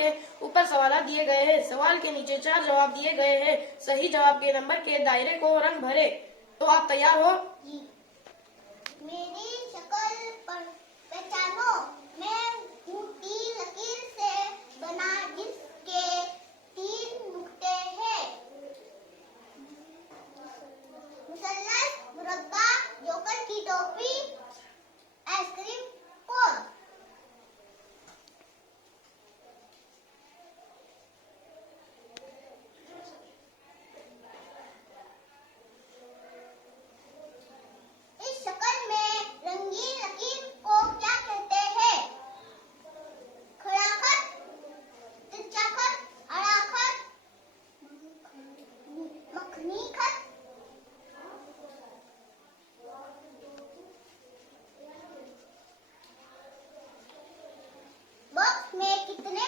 के ऊपर सवाल दिए गए हैं। सवाल के नीचे 4 जवाब दिए गए हैं। सही जवाब के नंबर के दायरे को रंग भरे। तो आप तैयार हो? जी। मेरी शक्ल पर पहचानो। मैं मोटी लकीर से बना जिसके 3 नुक्ते हैं। मुसल्लस, मुरब्बा, जोकर की टोपी, आइसक्रीम कोन। इस शक्ल में रंगीन लकीर को क्या कहते हैं? खड़ा खत, तिरछा खत, आड़ा खत, मखनी खत। बॉक्स में कितने